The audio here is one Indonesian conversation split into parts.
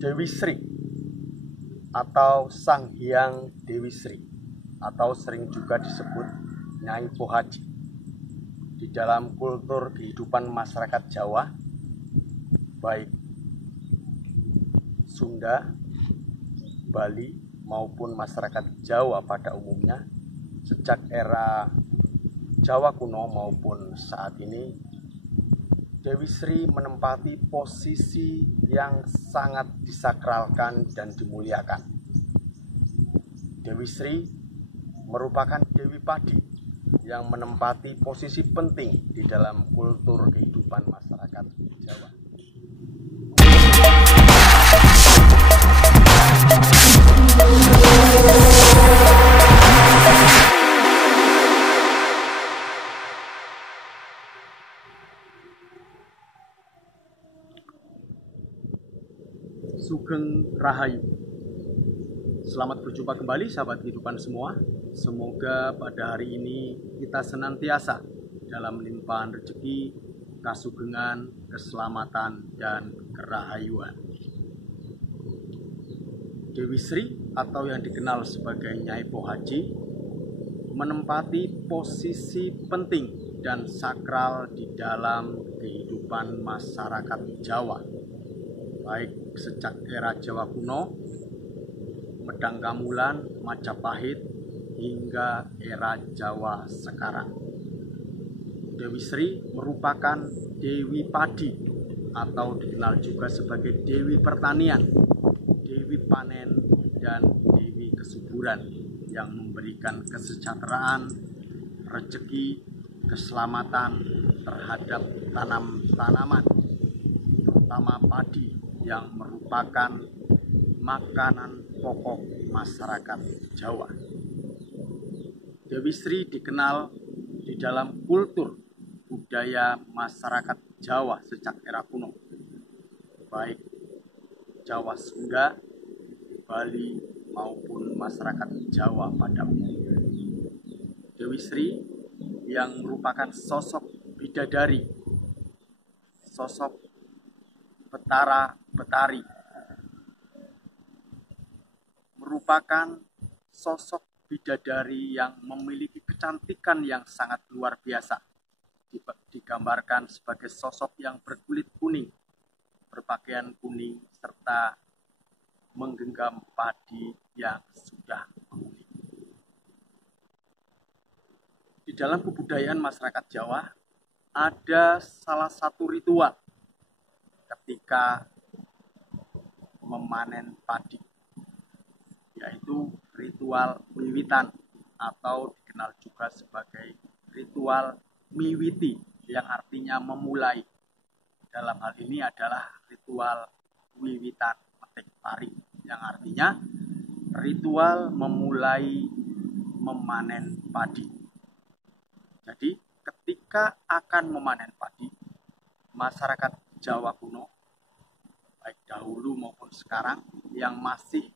Dewi Sri atau Sang Hyang Dewi Sri atau sering juga disebut Nyai Pohaci. Di dalam kultur kehidupan masyarakat Jawa, baik Sunda, Bali maupun masyarakat Jawa pada umumnya, sejak era Jawa kuno maupun saat ini, Dewi Sri menempati posisi yang sangat disakralkan dan dimuliakan. Dewi Sri merupakan Dewi Padi yang menempati posisi penting di dalam kultur kehidupan masyarakat Jawa. Sugeng Rahayu. Selamat berjumpa kembali sahabat kehidupan semua. Semoga pada hari ini kita senantiasa dalam limpahan rezeki, kasugengan, keselamatan, dan kerahayuan. Dewi Sri atau yang dikenal sebagai Nyai Pohaci menempati posisi penting dan sakral di dalam kehidupan masyarakat Jawa, baik sejak era Jawa kuno, Medang Gamulan, Majapahit, hingga era Jawa sekarang. Dewi Sri merupakan Dewi Padi atau dikenal juga sebagai Dewi Pertanian, Dewi Panen, dan Dewi Kesuburan yang memberikan kesejahteraan, rezeki, keselamatan terhadap tanaman, terutama padi yang merupakan makanan pokok masyarakat Jawa. Dewi Sri dikenal di dalam kultur budaya masyarakat Jawa sejak era kuno, baik Jawa Sunda, Bali, maupun masyarakat Jawa pada umumnya. Dewi Sri yang merupakan sosok bidadari, sosok betari, merupakan sosok bidadari yang memiliki kecantikan yang sangat luar biasa. Digambarkan sebagai sosok yang berkulit kuning, berpakaian kuning, serta menggenggam padi yang sudah menguning. Di dalam kebudayaan masyarakat Jawa, ada salah satu ritual ketika memanen padi, yaitu ritual wiwitan atau dikenal juga sebagai ritual miwiti yang artinya memulai. Dalam hal ini adalah ritual wiwitan metik pari yang artinya ritual memulai memanen padi. Jadi ketika akan memanen padi, masyarakat Jawa kuno, baik dahulu maupun sekarang, yang masih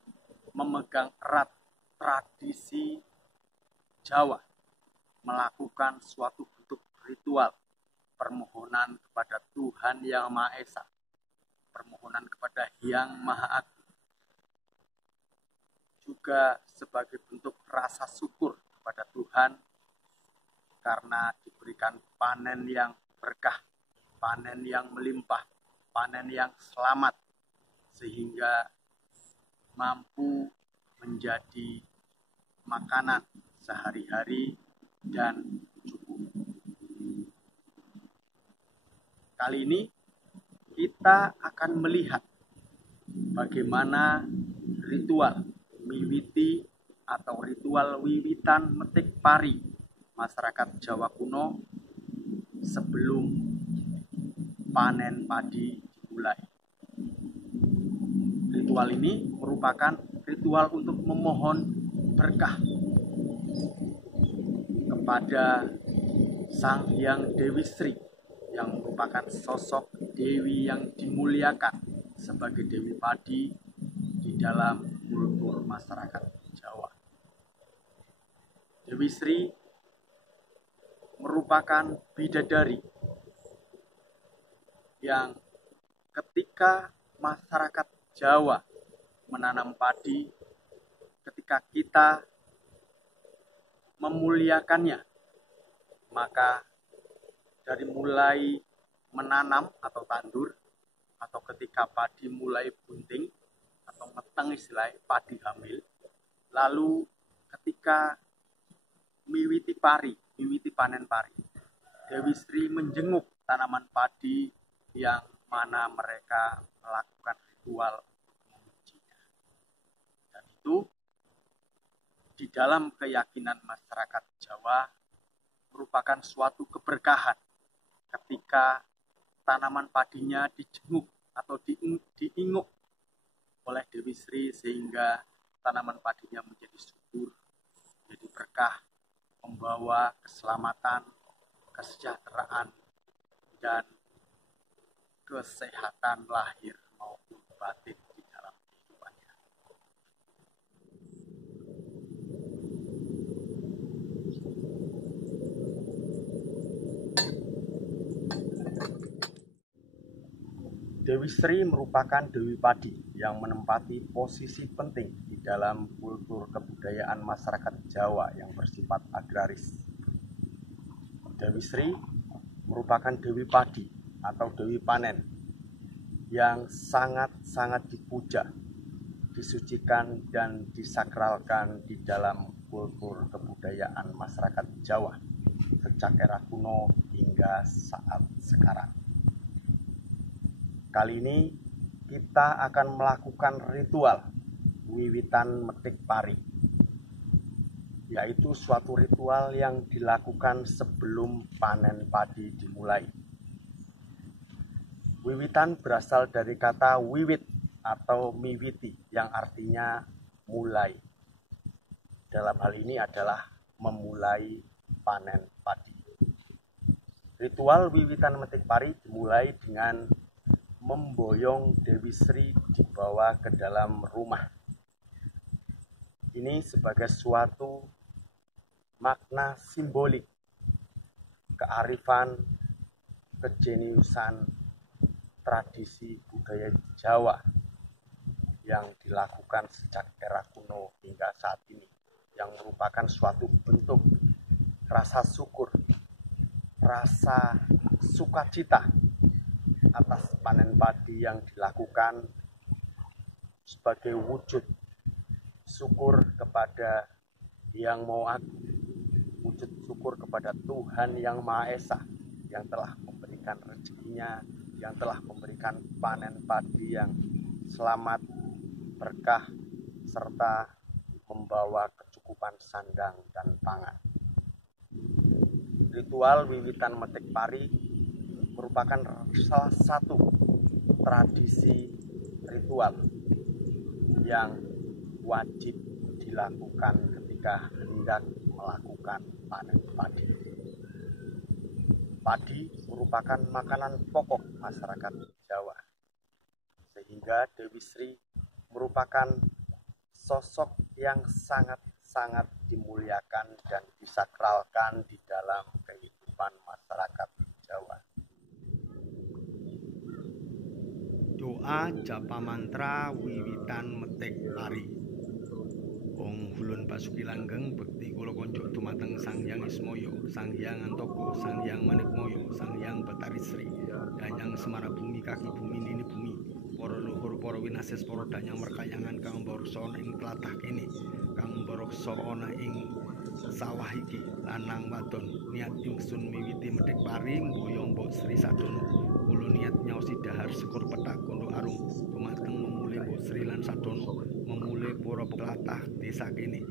memegang erat tradisi Jawa, melakukan suatu bentuk ritual permohonan kepada Tuhan Yang Maha Esa, permohonan kepada Hyang Maha Agung, juga sebagai bentuk rasa syukur kepada Tuhan karena diberikan panen yang berkah, panen yang melimpah, panen yang selamat, sehingga mampu menjadi makanan sehari-hari dan cukup. Kali ini kita akan melihat bagaimana ritual miwiti atau ritual wiwitan metik pari masyarakat Jawa kuno sebelum panen padi dimulai. Ritual ini merupakan ritual untuk memohon berkah kepada Sang Hyang Dewi Sri yang merupakan sosok dewi yang dimuliakan sebagai Dewi Padi di dalam kultur masyarakat Jawa. Dewi Sri merupakan bidadari yang ketika masyarakat Jawa menanam padi ketika kita memuliakannya, maka dari mulai menanam atau tandur, atau ketika padi mulai bunting atau meteng istilahnya padi hamil, lalu ketika miwiti panen pari, Dewi Sri menjenguk tanaman padi yang mana mereka melakukan ritual memujinya. Dan itu di dalam keyakinan masyarakat Jawa merupakan suatu keberkahan ketika tanaman padinya dijenguk atau diinguk oleh Dewi Sri, sehingga tanaman padinya menjadi subur, menjadi berkah, membawa keselamatan, kesejahteraan, dan kesehatan lahir maupun batin di dalam kehidupannya. Dewi Sri merupakan Dewi Padi yang menempati posisi penting di dalam kultur kebudayaan masyarakat Jawa yang bersifat agraris. Dewi Sri merupakan Dewi Padi atau Dewi Panen yang sangat-sangat dipuja, disucikan, dan disakralkan di dalam kultur kebudayaan masyarakat Jawa sejak era kuno hingga saat sekarang. Kali ini kita akan melakukan ritual wiwitan metik pari, yaitu suatu ritual yang dilakukan sebelum panen padi dimulai. Wiwitan berasal dari kata wiwit atau miwiti yang artinya mulai. Dalam hal ini adalah memulai panen padi. Ritual wiwitan metik pari dimulai dengan memboyong Dewi Sri dibawa ke dalam rumah. Ini sebagai suatu makna simbolik kearifan, kejeniusan, tradisi budaya Jawa yang dilakukan sejak era kuno hingga saat ini, yang merupakan suatu bentuk rasa syukur, rasa sukacita atas panen padi yang dilakukan sebagai wujud syukur kepada Yang Maha Agung, wujud syukur kepada Tuhan Yang Maha Esa yang telah memberikan rezekinya, yang telah memberikan panen padi yang selamat, berkah, serta membawa kecukupan sandang dan pangan. Ritual wiwitan metik pari merupakan salah satu tradisi ritual yang wajib dilakukan ketika hendak melakukan panen padi. Padi merupakan makanan pokok masyarakat Jawa, sehingga Dewi Sri merupakan sosok yang sangat-sangat dimuliakan dan disakralkan di dalam kehidupan masyarakat Jawa. Doa japa mantra wiwitan metik pari. Ong Hulun Basuki Langgeng bekti kula konjuk dumateng Sang Hyang Ismaya, Sang Hyang Antaka, Sang Hyang Manikmaya, Sang Hyang Betari Sri, Danyang Semara Bumi kaki bumi nini bumi, para luhur para winasis para danyang merkayangan kang mbarsa ana ing tlatah kene, kang mbarsa ana ing sawah iki, lanang wadon niat ingsun miwiti metik pari mboyong Mbok Sri Sadono. Kula niat nyaosi dahar sekor petak kondo arung dumateng memulih Mbok Sri lan Sadono, memulih para tlatah desa kene.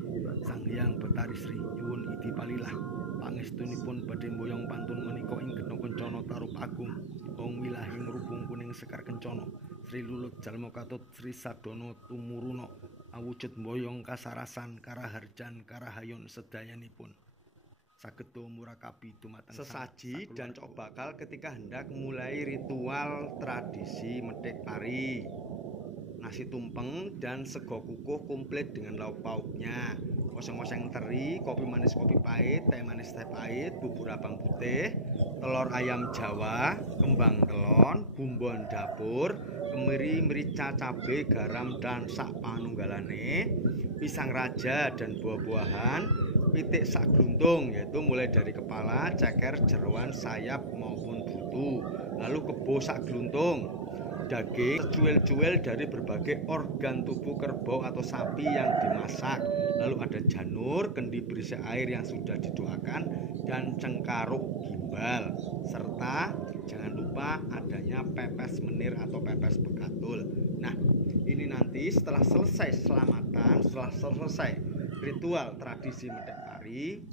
Sang Hyang Betari Sri nyuwun idi palilah pangestunipun badhe mboyong pantun menika ing Gena Kencana Tarup Agung, wong wilahing rubung kuning Sekar Kencana. Sri Lulut Jalma Katut Sri Sadono tumuruna awujud mboyong kasarasan karaharjan karahayon sedayanipun. Saged murakabi dumateng sesaji dan cok bakal ketika hendak mulai ritual tradisi metik pari. Nasi tumpeng dan sego kukuh komplit dengan lauk pauknya, oseng-oseng teri, kopi manis kopi pahit, teh manis teh pahit, bubur abang putih, telur ayam Jawa, kembang telon, bumbon dapur, kemiri, merica, cabai, garam, dan sak panunggalane, pisang raja dan buah-buahan, pitik sak gluntung, yaitu mulai dari kepala, ceker, jeroan, sayap maupun butu, lalu kebo sak gluntung, daging secuil-cuil dari berbagai organ tubuh kerbau atau sapi yang dimasak, lalu ada janur, kendi berisi air yang sudah didoakan, dan cengkaruk gimbal, serta jangan lupa adanya pepes menir atau pepes bekatul. Nah, ini nanti setelah selesai selamatan, setelah selesai ritual tradisi medek pari,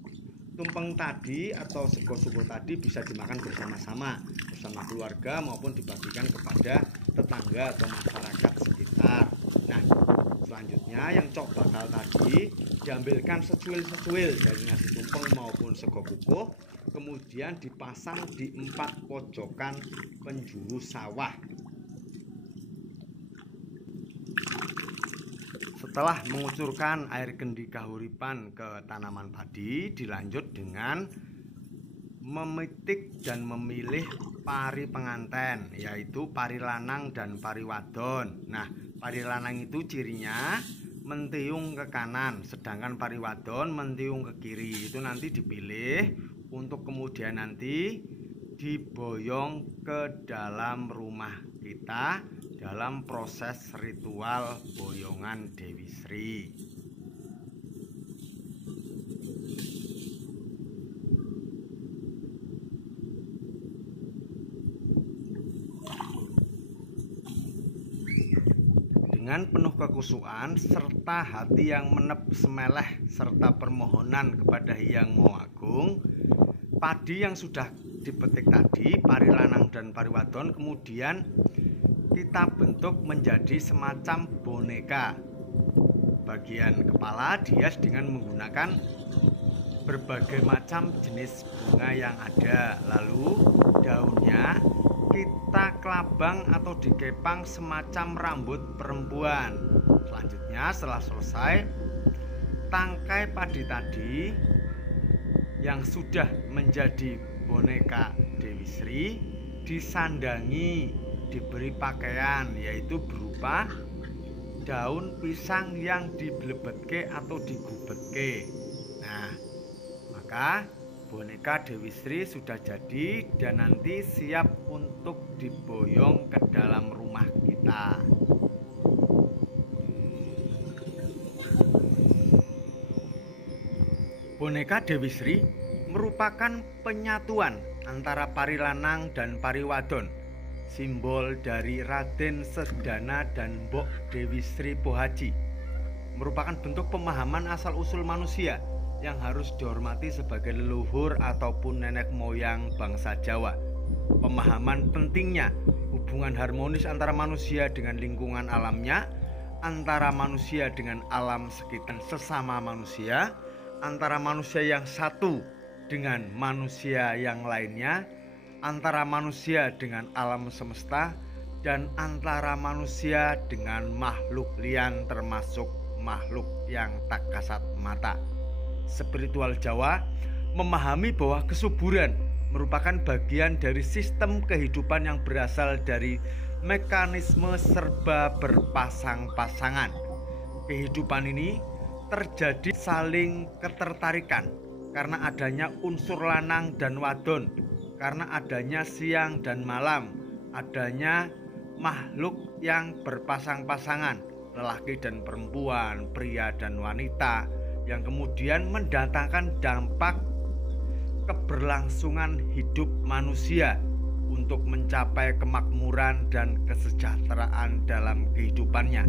tumpeng tadi atau sego-sego tadi bisa dimakan bersama-sama bersama keluarga maupun dibagikan kepada tetangga atau masyarakat sekitar. Nah, selanjutnya yang cok bakal tadi diambilkan secuil-secuil dari nasi tumpeng maupun sego kukuh, kemudian dipasang di 4 pojokan penjuru sawah. Setelah mengucurkan air kendi kahuripan ke tanaman padi, dilanjut dengan memitik dan memilih pari penganten, yaitu pari lanang dan pari wadon. Nah, pari lanang itu cirinya mentiung ke kanan, sedangkan pari wadon mentiung ke kiri. Itu nanti dipilih untuk kemudian nanti diboyong ke dalam rumah kita dalam proses ritual boyongan Dewi Sri. Dengan penuh kekusukan serta hati yang menep semeleh serta permohonan kepada Hyang Maha Agung, padi yang sudah dipetik tadi, pari lanang dan pari wadon, kemudian kita bentuk menjadi semacam boneka. Bagian kepala dihias dengan menggunakan berbagai macam jenis bunga yang ada. Lalu daunnya kita kelabang atau dikepang semacam rambut perempuan. Selanjutnya setelah selesai, tangkai padi tadi yang sudah menjadi boneka Dewi Sri disandangi, diberi pakaian, yaitu berupa daun pisang yang diblebetke atau digubetke. Nah, maka boneka Dewi Sri sudah jadi dan nanti siap untuk diboyong ke dalam rumah kita. Boneka Dewi Sri merupakan penyatuan antara pari lanang dan pari wadon, simbol dari Raden Sedana dan Mbok Dewi Sri Pohaci. Merupakan bentuk pemahaman asal-usul manusia yang harus dihormati sebagai leluhur ataupun nenek moyang bangsa Jawa. Pemahaman pentingnya hubungan harmonis antara manusia dengan lingkungan alamnya, antara manusia dengan alam sekitar sesama manusia, antara manusia yang satu dengan manusia yang lainnya, antara manusia dengan alam semesta, dan antara manusia dengan makhluk lian termasuk makhluk yang tak kasat mata. Spiritual Jawa memahami bahwa kesuburan merupakan bagian dari sistem kehidupan yang berasal dari mekanisme serba berpasang-pasangan. Kehidupan ini terjadi saling ketertarikan karena adanya unsur lanang dan wadon, karena adanya siang dan malam, adanya makhluk yang berpasang-pasangan, lelaki dan perempuan, pria dan wanita, yang kemudian mendatangkan dampak keberlangsungan hidup manusia untuk mencapai kemakmuran dan kesejahteraan dalam kehidupannya.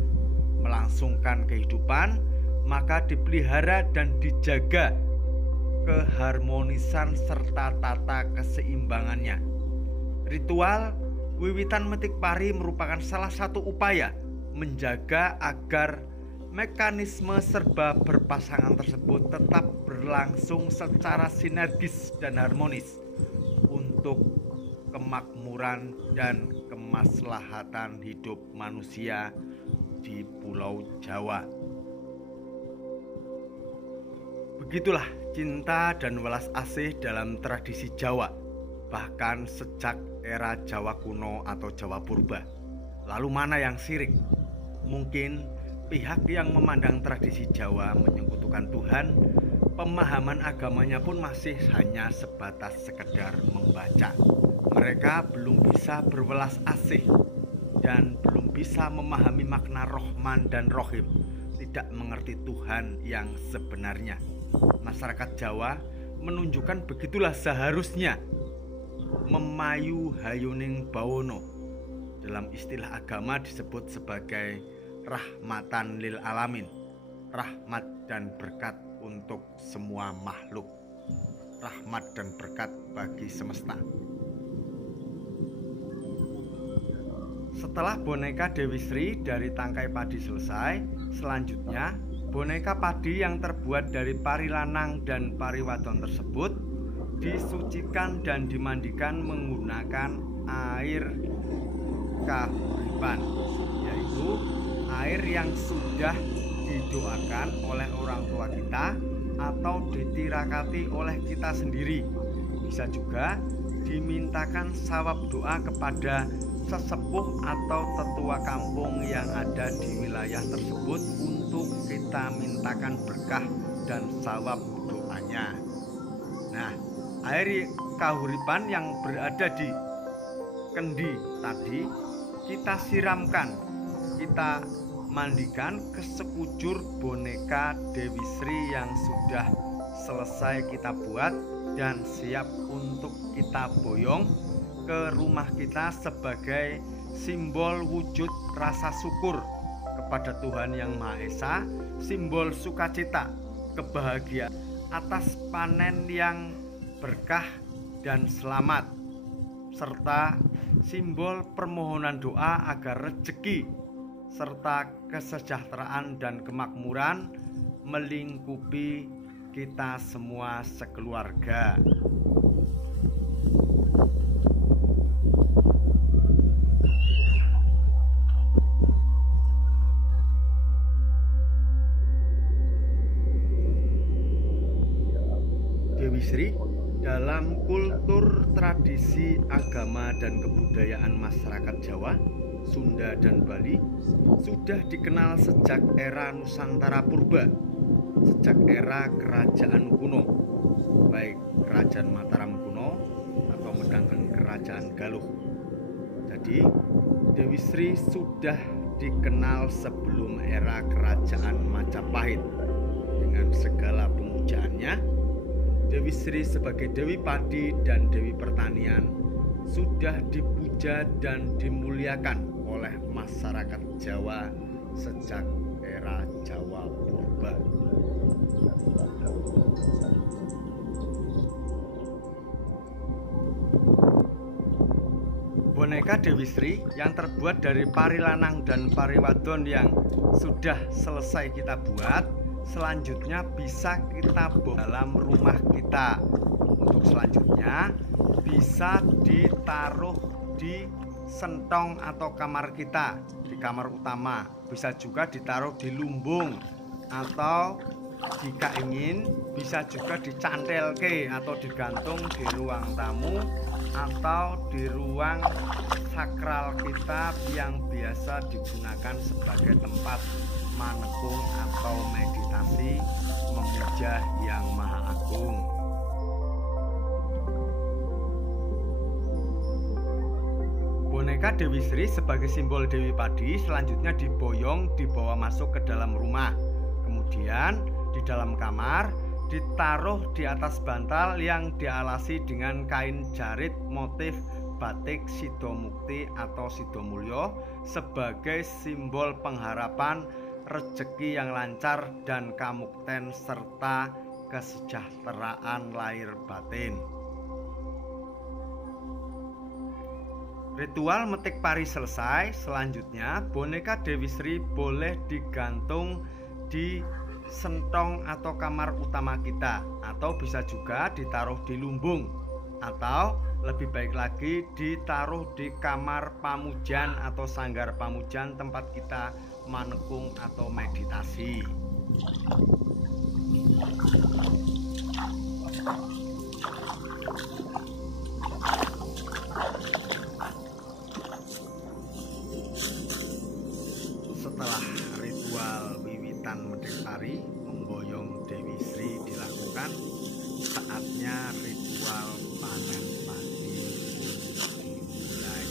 Melangsungkan kehidupan, maka dipelihara dan dijaga keharmonisan serta tata keseimbangannya. Ritual wiwitan metik pari merupakan salah satu upaya menjaga agar mekanisme serba berpasangan tersebut tetap berlangsung secara sinergis dan harmonis untuk kemakmuran dan kemaslahatan hidup manusia di Pulau Jawa. Begitulah cinta dan welas asih dalam tradisi Jawa, bahkan sejak era Jawa kuno atau Jawa purba. Lalu mana yang syirik? Mungkin pihak yang memandang tradisi Jawa menyekutukan Tuhan, pemahaman agamanya pun masih hanya sebatas sekedar membaca. Mereka belum bisa berwelas asih dan belum bisa memahami makna Rahman dan Rahim, tidak mengerti Tuhan yang sebenarnya. Masyarakat Jawa menunjukkan begitulah seharusnya. Memayu hayuning bawono, dalam istilah agama disebut sebagai rahmatan lil alamin, rahmat dan berkat untuk semua makhluk, rahmat dan berkat bagi semesta. Setelah boneka Dewi Sri dari tangkai padi selesai, selanjutnya boneka padi yang terbuat dari pari lanang dan pari wadon tersebut disucikan dan dimandikan menggunakan air kahuripan, yaitu air yang sudah didoakan oleh orang tua kita atau ditirakati oleh kita sendiri. Bisa juga dimintakan sawab doa kepada sesepuh atau tetua kampung yang ada di wilayah tersebut untuk kita mintakan berkah dan sawab doanya. Nah, air kahuripan yang berada di kendi tadi kita siramkan, kita mandikan ke sekujur boneka Dewi Sri yang sudah selesai kita buat dan siap untuk kita boyong ke rumah kita sebagai simbol wujud rasa syukur kepada Tuhan Yang Maha Esa, simbol sukacita, kebahagiaan atas panen yang berkah dan selamat, serta simbol permohonan doa agar rezeki serta kesejahteraan dan kemakmuran melingkupi kita semua sekeluarga. Dewi Sri dalam kultur, tradisi, agama, dan kebudayaan masyarakat Jawa, Sunda, dan Bali sudah dikenal sejak era Nusantara Purba, sejak era kerajaan kuno, baik kerajaan Mataram kuno atau sedangkan kerajaan Galuh. Jadi Dewi Sri sudah dikenal sebelum era kerajaan Majapahit. Dengan segala pemujaannya, Dewi Sri sebagai Dewi Padi dan Dewi Pertanian sudah dipuja dan dimuliakan oleh masyarakat Jawa sejak era Jawa Purba. Boneka Dewi Sri yang terbuat dari pari lanang dan pari wadon yang sudah selesai kita buat, selanjutnya bisa kita bawa dalam rumah kita. Untuk selanjutnya bisa ditaruh di sentong atau kamar kita, di kamar utama. Bisa juga ditaruh di lumbung, atau jika ingin bisa juga dicantelke atau digantung di ruang tamu atau di ruang sakral kita yang biasa digunakan sebagai tempat manekung atau meditasi memuja Yang Maha Agung. Boneka Dewi Sri sebagai simbol Dewi Padi selanjutnya diboyong, dibawa masuk ke dalam rumah. Kemudian di dalam kamar ditaruh di atas bantal yang dialasi dengan kain jarit motif batik Sidomukti atau Sidomulyo sebagai simbol pengharapan rezeki yang lancar dan kamukten serta kesejahteraan lahir batin. Ritual metik pari selesai, selanjutnya boneka Dewi Sri boleh digantung di sentong atau kamar utama kita, atau bisa juga ditaruh di lumbung, atau lebih baik lagi ditaruh di kamar pamujan atau sanggar pamujan tempat kita manekung atau meditasi. ritual wiwitan metik pari memboyong Dewi Sri dilakukan, saatnya ritual panen padi dimulai.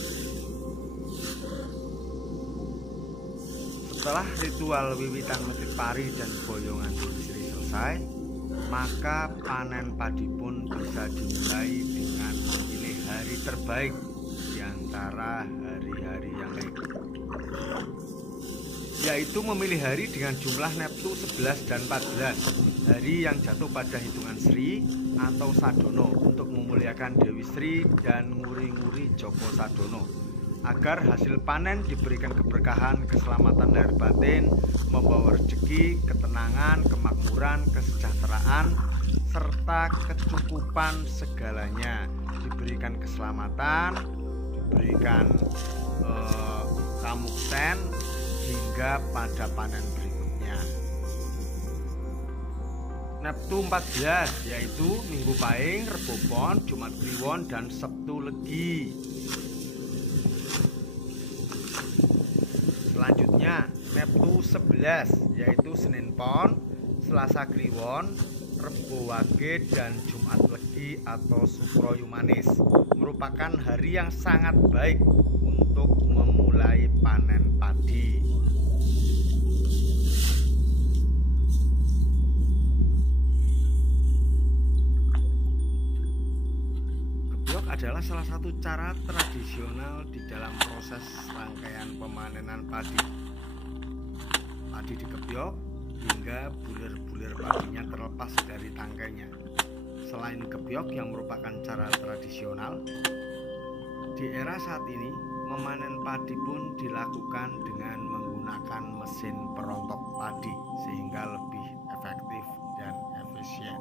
Setelah ritual wiwitan metik pari dan boyongan Dewi Sri selesai, maka panen padi pun bisa dimulai dengan memilih hari terbaik di antara hari-hari yang baik, yaitu memilih hari dengan jumlah neptu 11 dan 14, hari yang jatuh pada hitungan Sri atau Sadono, untuk memuliakan Dewi Sri dan nguri-nguri Joko Sadono, agar hasil panen diberikan keberkahan, keselamatan lahir batin, membawa rezeki, ketenangan, kemakmuran, kesejahteraan, serta kecukupan segalanya. Diberikan keselamatan, diberikan kamukten hingga pada panen berikutnya. Neptu 14 yaitu Minggu Pahing, Rebo Pon, Jumat Kliwon, dan Sabtu Legi. Selanjutnya Neptu 11 yaitu Senin Pon, Selasa Kliwon, Rebo Wage, dan Jumat Legi atau Sukro Yumanis, merupakan hari yang sangat baik untuk memulai panen padi. Kebiok adalah salah satu cara tradisional di dalam proses rangkaian pemanenan padi. Padi dikebiok hingga bulir-bulir padinya terlepas dari tangkainya. Selain kebiok yang merupakan cara tradisional, di era saat ini memanen padi pun dilakukan dengan menggunakan mesin perontok padi sehingga lebih efektif dan efisien.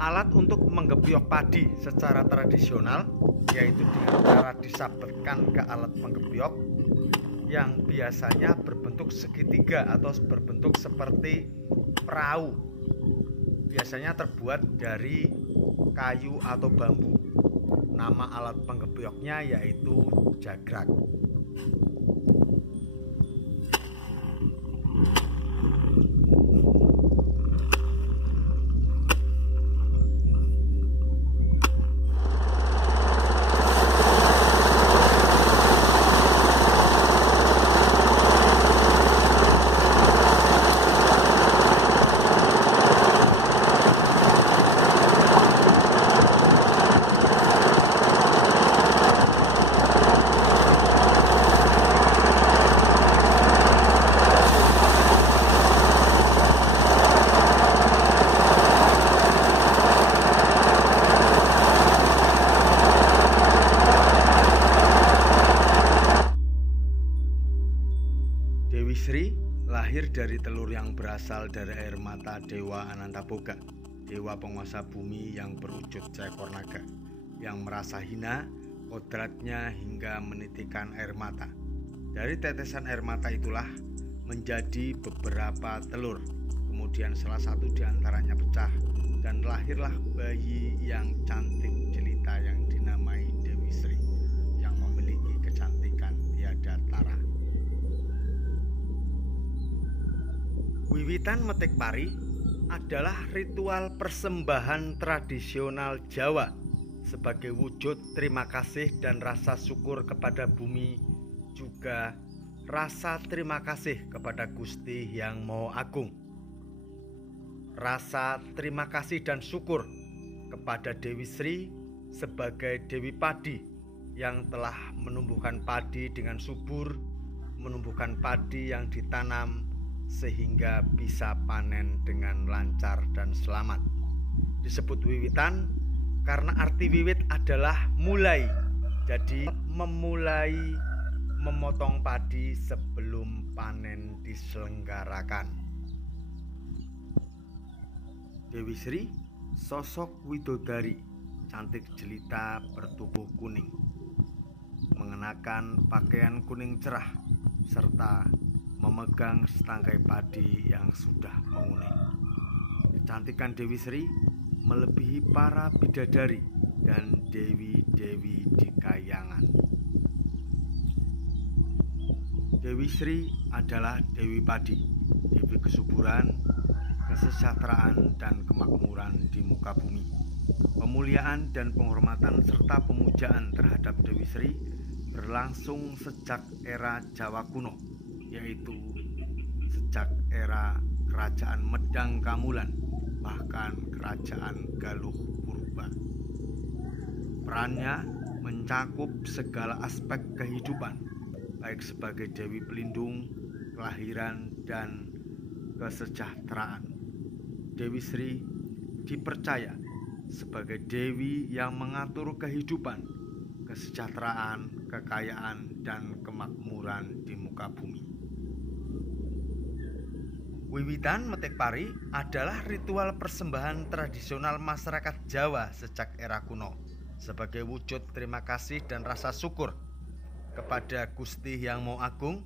Alat untuk menggebyok padi secara tradisional yaitu dengan cara disabetkan ke alat penggebyok yang biasanya berbentuk segitiga atau berbentuk seperti perahu. Biasanya terbuat dari kayu atau bambu. Nama alat penggebyoknya yaitu jagrak. Dewi Sri lahir dari telur yang berasal dari air mata Dewa Anantaboga, dewa penguasa bumi yang berwujud seekor naga, yang merasa hina kodratnya hingga menitikan air mata. Dari tetesan air mata itulah menjadi beberapa telur. Kemudian salah satu diantaranya pecah dan lahirlah bayi yang cantik jelita yang dinamai Dewi Sri, yang memiliki kecantikan tiada tara. Wiwitan metik pari adalah ritual persembahan tradisional Jawa sebagai wujud terima kasih dan rasa syukur kepada bumi, juga rasa terima kasih kepada Gusti Yang Maha Agung. Rasa terima kasih dan syukur kepada Dewi Sri sebagai Dewi Padi yang telah menumbuhkan padi dengan subur, menumbuhkan padi yang ditanam sehingga bisa panen dengan lancar dan selamat. Disebut wiwitan karena arti wiwit adalah mulai. Jadi memulai memotong padi sebelum panen diselenggarakan. Dewi Sri, sosok widodari, cantik jelita bertubuh kuning, mengenakan pakaian kuning cerah, serta memegang setangkai padi yang sudah menguning. Kecantikan Dewi Sri melebihi para bidadari dan dewi-dewi di kayangan. Dewi Sri adalah Dewi Padi, Dewi kesuburan, kesejahteraan, dan kemakmuran di muka bumi. Pemuliaan dan penghormatan serta pemujaan terhadap Dewi Sri berlangsung sejak era Jawa kuno, yaitu sejak era Kerajaan Medang Kamulan, bahkan Kerajaan Galuh Purba. Perannya mencakup segala aspek kehidupan, baik sebagai Dewi Pelindung, kelahiran, dan kesejahteraan. Dewi Sri dipercaya sebagai dewi yang mengatur kehidupan, kesejahteraan, kekayaan, dan kemakmuran di muka bumi. Wiwitan metik pari adalah ritual persembahan tradisional masyarakat Jawa sejak era kuno sebagai wujud terima kasih dan rasa syukur kepada Gusti Hyang Maha Agung,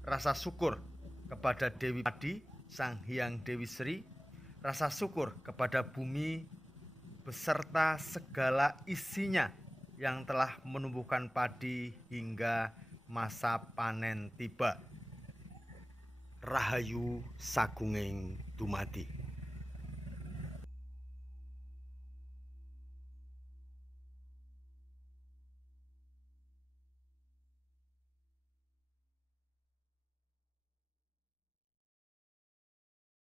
rasa syukur kepada Dewi Padi, Sang Hyang Dewi Sri, rasa syukur kepada bumi beserta segala isinya yang telah menumbuhkan padi hingga masa panen tiba. Rahayu sagunging dumadi.